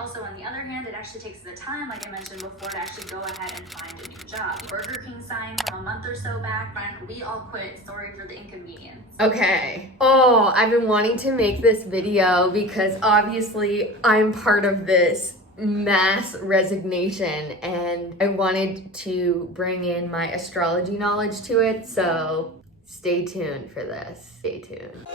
also, on the other hand, it actually takes the time, like I mentioned before, to actually go ahead and find a new job. Burger King sign from a month or so back, we all quit, sorry for the inconvenience. Okay. Oh, I've been wanting to make this video because obviously I'm part of this mass resignation and I wanted to bring in my astrology knowledge to it, so stay tuned for this. Stay tuned.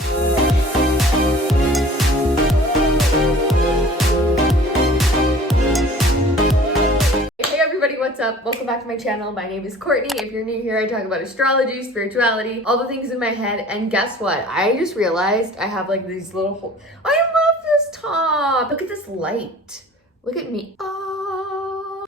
What's up? Welcome back to my channel. My name is Courtney. If you're new here, I talk about astrology, spirituality, all the things in my head. And guess what? I just realized I have like these little holes. I love this top. Look at this light. Look at me. Oh,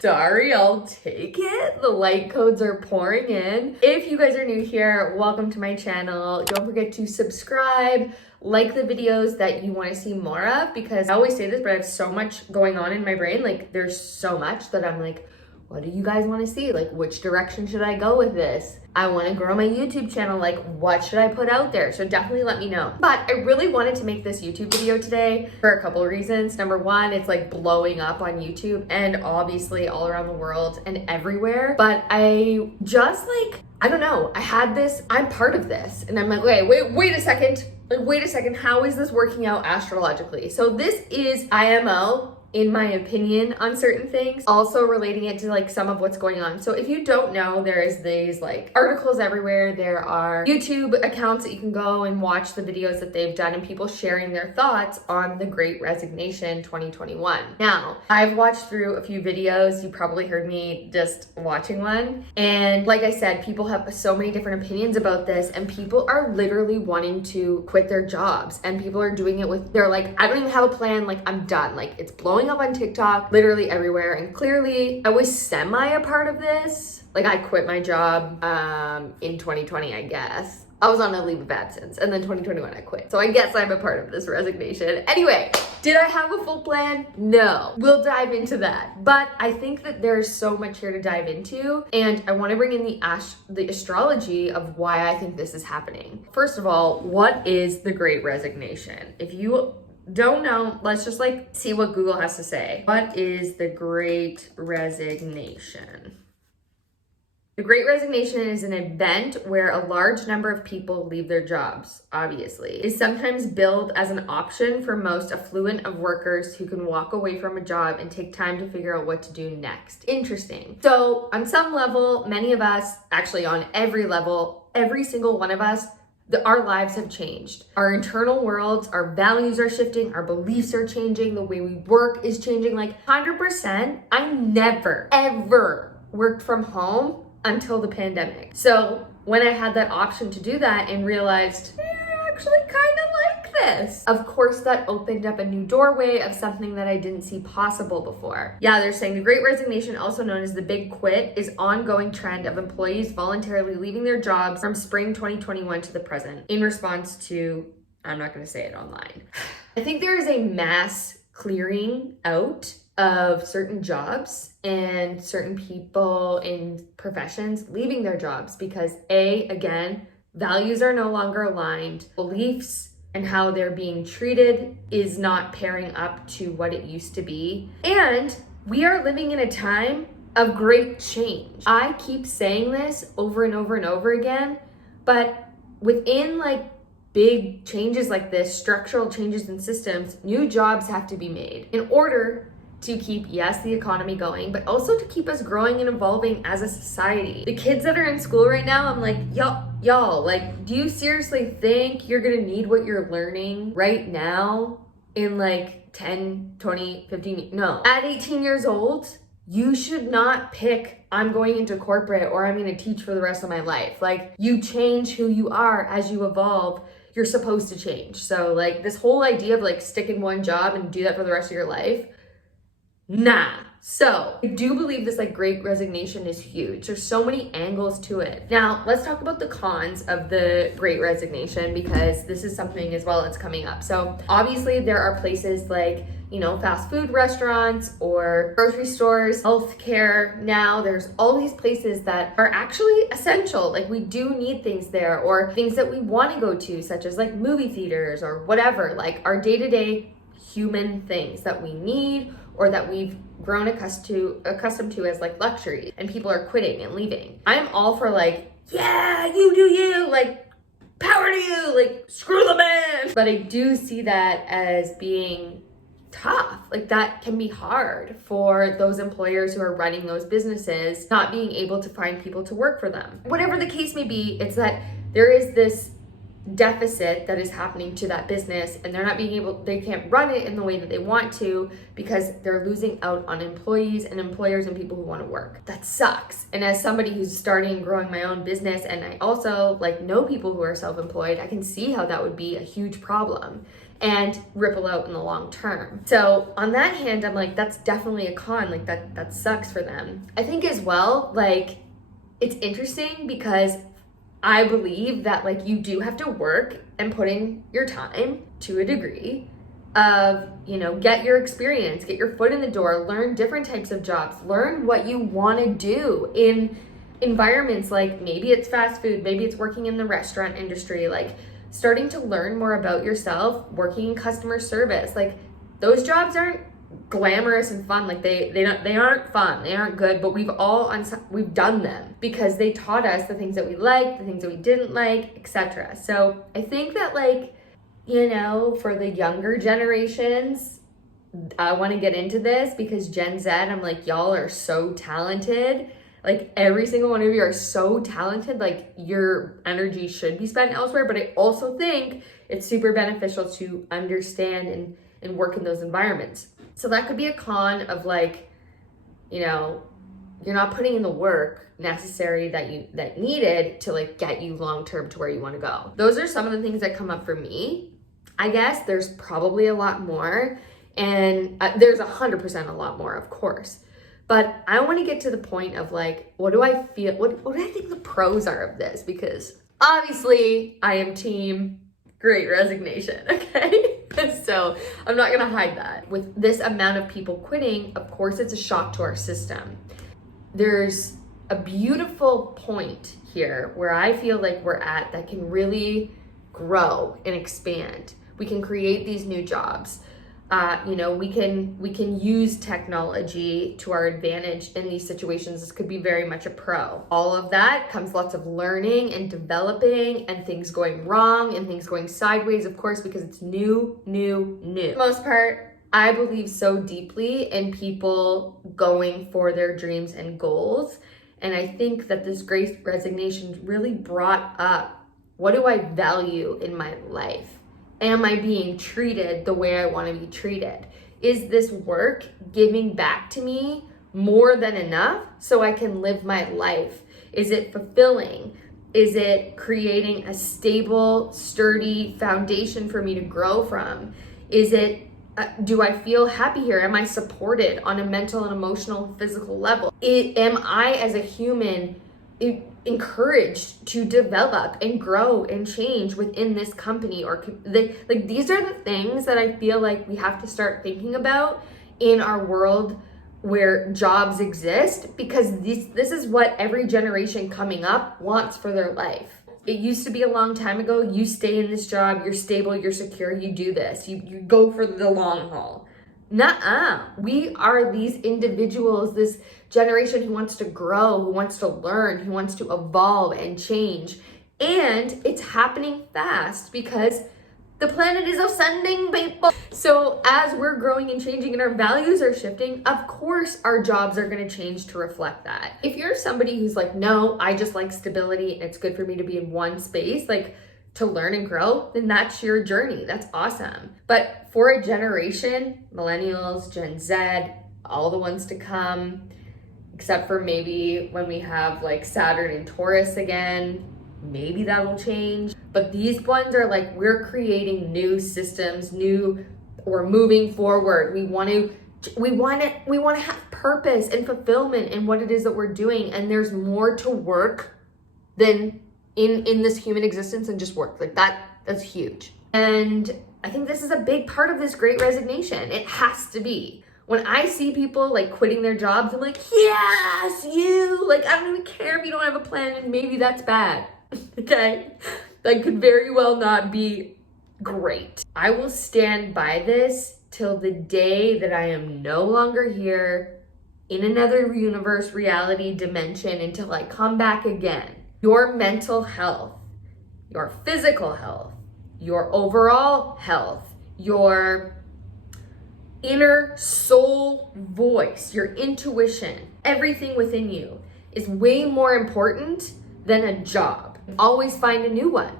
sorry, I'll take it. The light codes are pouring in. If you guys are new here, welcome to my channel. Don't forget to subscribe. Like the videos that you want to see more of, because I always say this, but I have so much going on in my brain. Like there's so much that I'm like, what do you guys want to see? Like, which direction should I go with this? I want to grow my YouTube channel. Like, what should I put out there? So definitely let me know. But I really wanted to make this YouTube video today for a couple of reasons. Number one, it's like blowing up on YouTube and obviously all around the world and everywhere. But I just like, I don't know. I had this, I'm part of this. And I'm like, wait a second. Like, wait a second, how is this working out astrologically? So this is IMO, in my opinion, on certain things, also relating it to like some of what's going on. So if you don't know, there is these like articles everywhere. There are YouTube accounts that you can go and watch the videos that they've done and people sharing their thoughts on the Great Resignation 2021. Now, I've watched through a few videos. You probably heard me just watching one. And like I said, people have so many different opinions about this and people are literally wanting to quit their jobs and people are doing it with, they're like, I don't even have a plan. Like I'm done. Like it's blowing up on TikTok, literally everywhere. And clearly I was semi a part of this. Like I quit my job in 2020, I guess. I was on a leave of absence and then 2021 I quit. So I guess I'm a part of this resignation. Anyway, did I have a full plan? No. We'll dive into that. But I think that there's so much here to dive into and I want to bring in the astrology of why I think this is happening. First of all, what is the Great Resignation? If you don't know, let's just like see what Google has to say. What is the Great Resignation? The Great Resignation is an event where a large number of people leave their jobs, obviously. It is sometimes billed as an option for most affluent of workers who can walk away from a job and take time to figure out what to do next. Interesting. So on some level, many of us, actually on every level, every single one of us, our lives have changed. Our internal worlds, our values are shifting, our beliefs are changing, the way we work is changing. Like 100%, I never, ever worked from home until the pandemic. So when I had that option to do that and realized, I actually kind of like this. Of course, that opened up a new doorway of something that I didn't see possible before. Yeah, they're saying the Great Resignation, also known as the Big Quit, is ongoing trend of employees voluntarily leaving their jobs from spring 2021 to the present in response to, I'm not going to say it online. I think there is a mass clearing out of certain jobs and certain people in professions leaving their jobs because again, values are no longer aligned, beliefs and how they're being treated is not pairing up to what it used to be. And we are living in a time of great change. I keep saying this over and over and over again, but within like big changes like this, structural changes in systems, new jobs have to be made in order to keep, yes, the economy going, but also to keep us growing and evolving as a society. The kids that are in school right now, I'm like, y'all, like, do you seriously think you're gonna need what you're learning right now in like 10, 20, 15, no. At 18 years old, you should not pick, I'm going into corporate or I'm gonna teach for the rest of my life. Like, you change who you are as you evolve. You're supposed to change. So like this whole idea of like stick in one job and do that for the rest of your life, nah. So I do believe this like Great Resignation is huge. There's so many angles to it. Now let's talk about the cons of the Great Resignation because this is something as well that's coming up. So obviously there are places like, you know, fast food restaurants or grocery stores, healthcare. Now there's all these places that are actually essential. Like we do need things there or things that we want to go to, such as like movie theaters or whatever, like our day-to-day human things that we need or that we've grown accustomed to as like luxury, and people are quitting and leaving. I'm all for like, yeah, you do you, like power to you, like screw the man. But I do see that as being tough. Like that can be hard for those employers who are running those businesses, not being able to find people to work for them. Whatever the case may be, it's that there is this deficit that is happening to that business, and they can't run it in the way that they want to because they're losing out on employees and employers and people who want to work. That sucks. And as somebody who's starting and growing my own business, and I also like know people who are self-employed, I can see how that would be a huge problem and ripple out in the long term. So on that hand, I'm like, that's definitely a con. Like that sucks for them. I think as well, like it's interesting because I believe that like you do have to work and put in your time to a degree of, you know, get your experience, get your foot in the door, learn different types of jobs, learn what you want to do in environments like maybe it's fast food, maybe it's working in the restaurant industry, like starting to learn more about yourself, working in customer service. Like those jobs aren't glamorous and fun. Like they aren't fun, they aren't good, but we've done them because they taught us the things that we liked, the things that we didn't like, etc. So I think that, like, you know, for the younger generations, I want to get into this because Gen Z, I'm like, y'all are so talented. Like every single one of you are so talented. Like your energy should be spent elsewhere, but I also think it's super beneficial to understand and work in those environments. So that could be a con of like, you know, you're not putting in the work necessary that needed to like get you long term to where you want to go. Those are some of the things that come up for me. I guess there's probably a lot more, and there's 100% a lot more, of course. But I want to get to the point of like, what do I feel? What do I think the pros are of this? Because obviously I am team Great Resignation, okay? So I'm not gonna hide that. With this amount of people quitting, of course it's a shock to our system. There's a beautiful point here where I feel like we're at that can really grow and expand. We can create these new jobs. You know, we can use technology to our advantage in these situations. This could be very much a pro. All of that comes lots of learning and developing and things going wrong and things going sideways, of course, because it's new. For the most part, I believe so deeply in people going for their dreams and goals. And I think that this Great Resignation really brought up, what do I value in my life? Am I being treated the way I want to be treated? Is this work giving back to me more than enough so I can live my life? Is it fulfilling? Is it creating a stable, sturdy foundation for me to grow from? Is it, do I feel happy here? Am I supported on a mental and emotional, physical level? Am I as a human encouraged to develop and grow and change within this company? Or like these are the things that I feel like we have to start thinking about in our world where jobs exist, because this is what every generation coming up wants for their life. It used to be a long time ago, you stay in this job, you're stable, you're secure, you do this, you go for the long haul. Nuh-uh. We are these individuals, this generation who wants to grow, who wants to learn, who wants to evolve and change. And it's happening fast because the planet is ascending, people. So as we're growing and changing and our values are shifting, of course our jobs are going to change to reflect that. If you're somebody who's like, no, I just like stability and it's good for me to be in one space, like to learn and grow, then that's your journey. That's awesome. But for a generation, millennials, Gen Z, all the ones to come, except for maybe when we have like Saturn and Taurus again, maybe that'll change. But these ones are like, we're creating new systems, we're moving forward. We want to have purpose and fulfillment in what it is that we're doing. And there's more to work than in this human existence and just work. Like that's huge. And I think this is a big part of this Great Resignation. It has to be. When I see people like quitting their jobs, I'm like, yes, you, like, I don't even care if you don't have a plan, and maybe that's bad. Okay? That could very well not be great. I will stand by this till the day that I am no longer here in another universe, reality, dimension, until I come back again. Your mental health, your physical health, your overall health, your inner soul voice, your intuition, everything within you is way more important than a job. Always find a new one.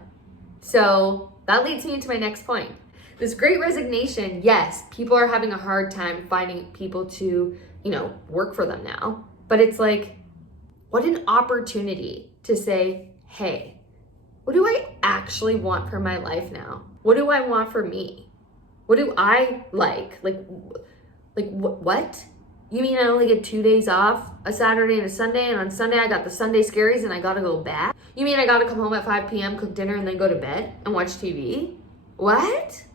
So that leads me into my next point. This great resignation, yes, people are having a hard time finding people to, work for them now. But it's like, what an opportunity to say, hey, what do I actually want for my life now? What do I want for me? What do I like? What? You mean I only get 2 days off, a Saturday and a Sunday, and on Sunday I got the Sunday scaries and I gotta go back? You mean I gotta come home at 5 p.m., cook dinner, and then go to bed and watch TV? What?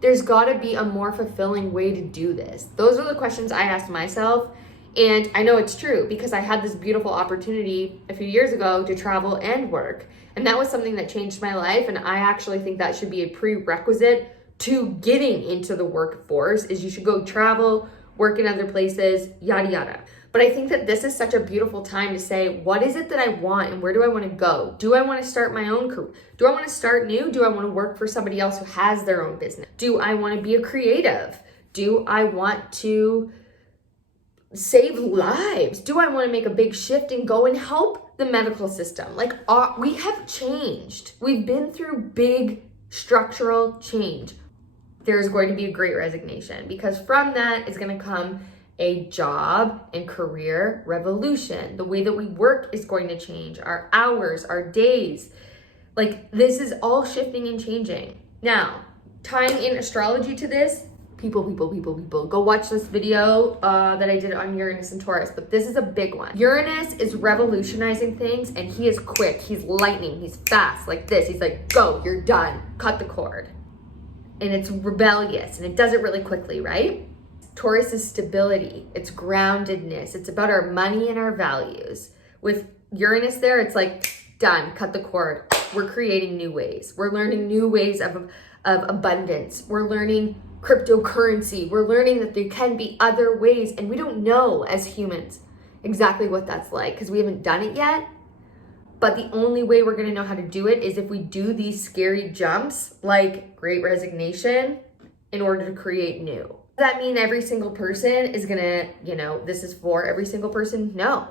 There's gotta be a more fulfilling way to do this. Those are the questions I asked myself, and I know it's true because I had this beautiful opportunity a few years ago to travel and work, and that was something that changed my life, and I actually think that should be a prerequisite to getting into the workforce, is you should go travel, work in other places, yada yada. But I think that this is such a beautiful time to say, what is it that I want and where do I want to go? Do I want to start my own career? Do I want to start new? Do I want to work for somebody else who has their own business? Do I want to be a creative? Do I want to save lives? Do I want to make a big shift and go and help the medical system? We have changed. We've been through big structural change. There's going to be a great resignation because from that is going to come a job and career revolution. The way that we work is going to change. Our hours, our days, this is all shifting and changing. Now, tying in astrology to this, people, go watch this video that I did on Uranus and Taurus, but this is a big one. Uranus is revolutionizing things and he is quick, he's lightning, he's fast like this. He's like, go, you're done, cut the cord. And it's rebellious and it does it really quickly, right? Taurus is stability, it's groundedness, it's about our money and our values. With Uranus there, it's like, done, cut the cord. We're creating new ways. We're learning new ways of abundance. We're learning cryptocurrency. We're learning that there can be other ways, and we don't know as humans exactly what that's like because we haven't done it yet. But the only way we're gonna know how to do it is if we do these scary jumps like great resignation in order to create new. Does that mean every single person is gonna, this is for every single person? No.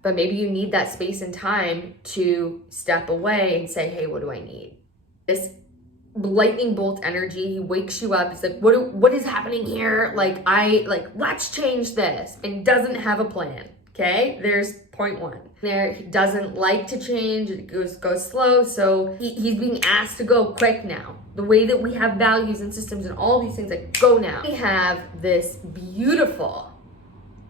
But maybe you need that space and time to step away and say, hey, what do I need? This lightning bolt energy, he wakes you up. It's like, what is happening here? Let's change this, and doesn't have a plan. Okay, there's point one. There, he doesn't like to change. It goes slow. So he's being asked to go quick now. The way that we have values and systems and all these things, go now. We have this beautiful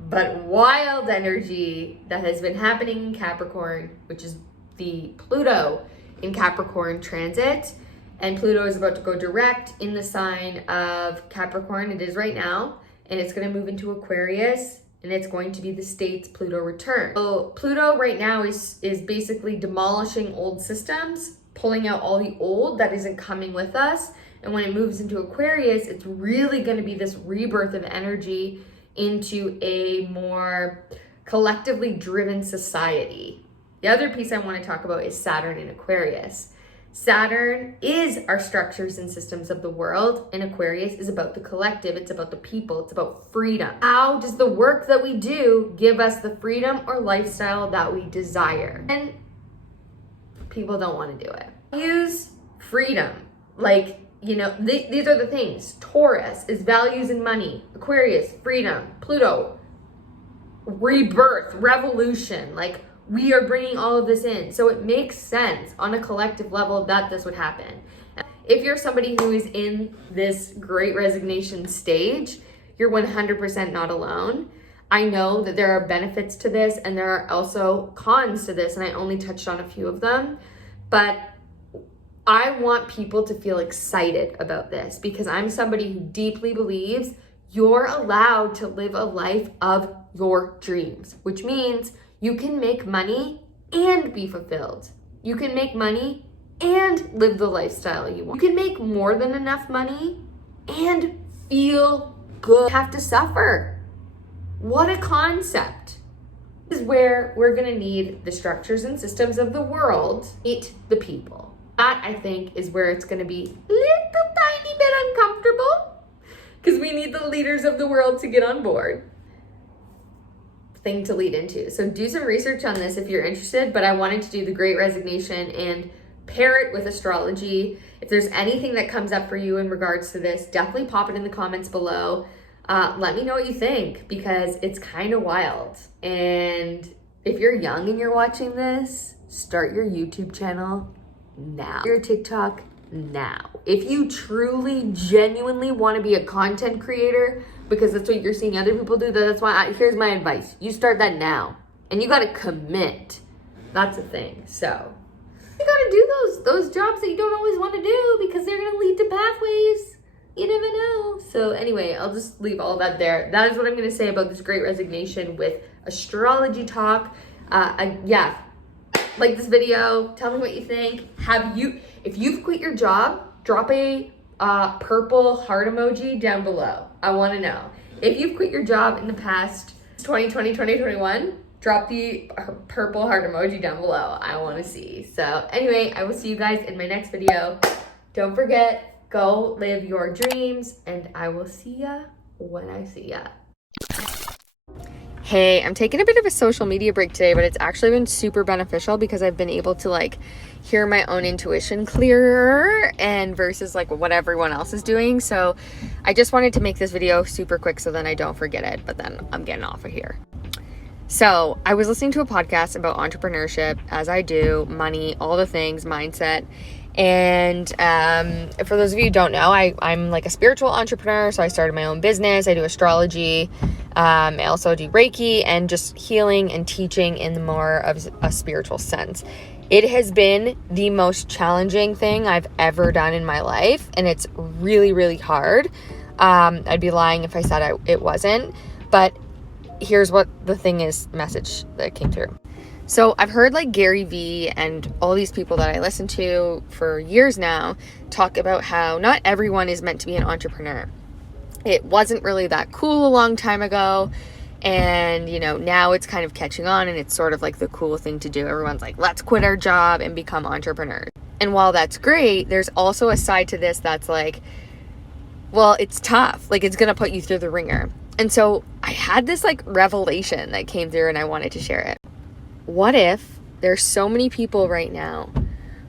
but wild energy that has been happening in Capricorn, which is the Pluto in Capricorn transit. And Pluto is about to go direct in the sign of Capricorn. It is right now, and it's going to move into Aquarius, and it's going to be the state's Pluto return. So Pluto right now is basically demolishing old systems, pulling out all the old that isn't coming with us. And when it moves into Aquarius, it's really going to be this rebirth of energy into a more collectively driven society. The other piece I want to talk about is Saturn in Aquarius. Saturn is our structures and systems of the world, and Aquarius is about the collective. It's about the people. It's about freedom. How does the work that we do give us the freedom or lifestyle that we desire? And people don't want to do it. Use freedom. These are the things. Taurus is values and money. Aquarius, freedom. Pluto, rebirth, revolution. We are bringing all of this in. So it makes sense on a collective level that this would happen. If you're somebody who is in this great resignation stage, you're 100% not alone. I know that there are benefits to this and there are also cons to this, and I only touched on a few of them. But I want people to feel excited about this because I'm somebody who deeply believes you're allowed to live a life of your dreams, which means you can make money and be fulfilled. You can make money and live the lifestyle you want. You can make more than enough money and feel good, have to suffer. What a concept. This is where we're gonna need the structures and systems of the world meet the people. That, I think, is where it's gonna be a little tiny bit uncomfortable because we need the leaders of the world to get on board. Thing to lead into. So do some research on this if you're interested, but I wanted to do the Great Resignation and pair it with astrology. If there's anything that comes up for you in regards to this, definitely pop it in the comments below. Let me know what you think because it's kind of wild. And if you're young and you're watching this, start your YouTube channel now. Your TikTok now. If you truly, genuinely want to be a content creator, because that's what you're seeing other people do, that's why here's my advice. You start that now and you got to commit. That's the thing. So you got to do those jobs that you don't always want to do because they're going to lead to pathways. You never know. So anyway, I'll just leave all that there. That is what I'm going to say about this Great Resignation with astrology talk. Yeah, like this video. Tell me what you think. If you've quit your job, drop a purple heart emoji down below. I want to know. If you've quit your job in the past 2020, 2021, drop the purple heart emoji down below. I want to see. So anyway, I will see you guys in my next video. Don't forget, go live your dreams, and I will see ya when I see ya. Hey, I'm taking a bit of a social media break today, but it's actually been super beneficial because I've been able to like hear my own intuition clearer and versus like what everyone else is doing. So I just wanted to make this video super quick so then I don't forget it, but then I'm getting off of here. So I was listening to a podcast about entrepreneurship, as I do, money, all the things, mindset. And for those of you who don't know, I'm like a spiritual entrepreneur. So I started my own business. I do astrology. I also do Reiki and just healing and teaching in the more of a spiritual sense. It has been the most challenging thing I've ever done in my life. And it's really, really hard. I'd be lying if I said it wasn't. But here's what the thing is, message that came through. So I've heard like Gary Vee and all these people that I listen to for years now talk about how not everyone is meant to be an entrepreneur. It wasn't really that cool a long time ago. And, you know, now it's kind of catching on and it's sort of like the cool thing to do. Everyone's like, let's quit our job and become entrepreneurs. And while that's great, there's also a side to this that's like, well, it's tough. Like it's going to put you through the ringer. And so I had this like revelation that came through and I wanted to share it. What if there's so many people right now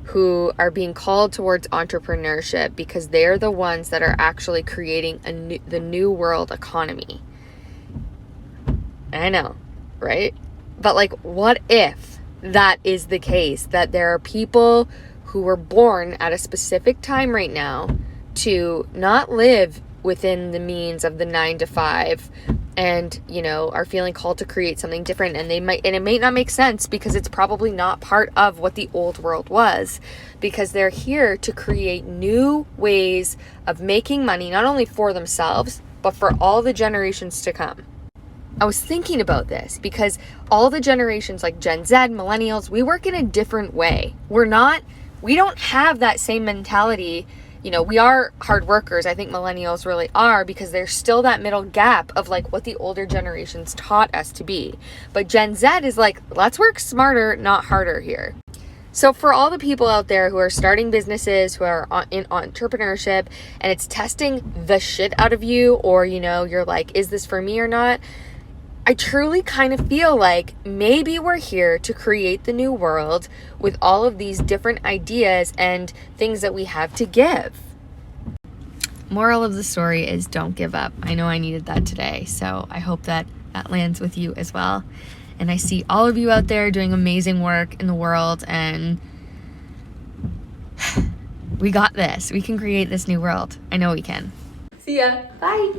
who are being called towards entrepreneurship because they're the ones that are actually creating the new world economy? I know, right? But like, what if that is the case? That there are people who were born at a specific time right now to not live within the means of the 9 to 5 and, you know, are feeling called to create something different. And it may not make sense because it's probably not part of what the old world was, because they're here to create new ways of making money, not only for themselves, but for all the generations to come. I was thinking about this because all the generations like Gen Z, millennials, we work in a different way. We don't have that same mentality. You know, we are hard workers. I think millennials really are, because there's still that middle gap of like what the older generations taught us to be. But Gen Z is like, let's work smarter, not harder here. So for all the people out there who are starting businesses, who are in entrepreneurship, and it's testing the shit out of you, or, you know, you're like, is this for me or not? I truly kind of feel like maybe we're here to create the new world with all of these different ideas and things that we have to give. Moral of the story is don't give up. I know I needed that today, so I hope that lands with you as well. And I see all of you out there doing amazing work in the world, and we got this. We can create this new world. I know we can. See ya. Bye.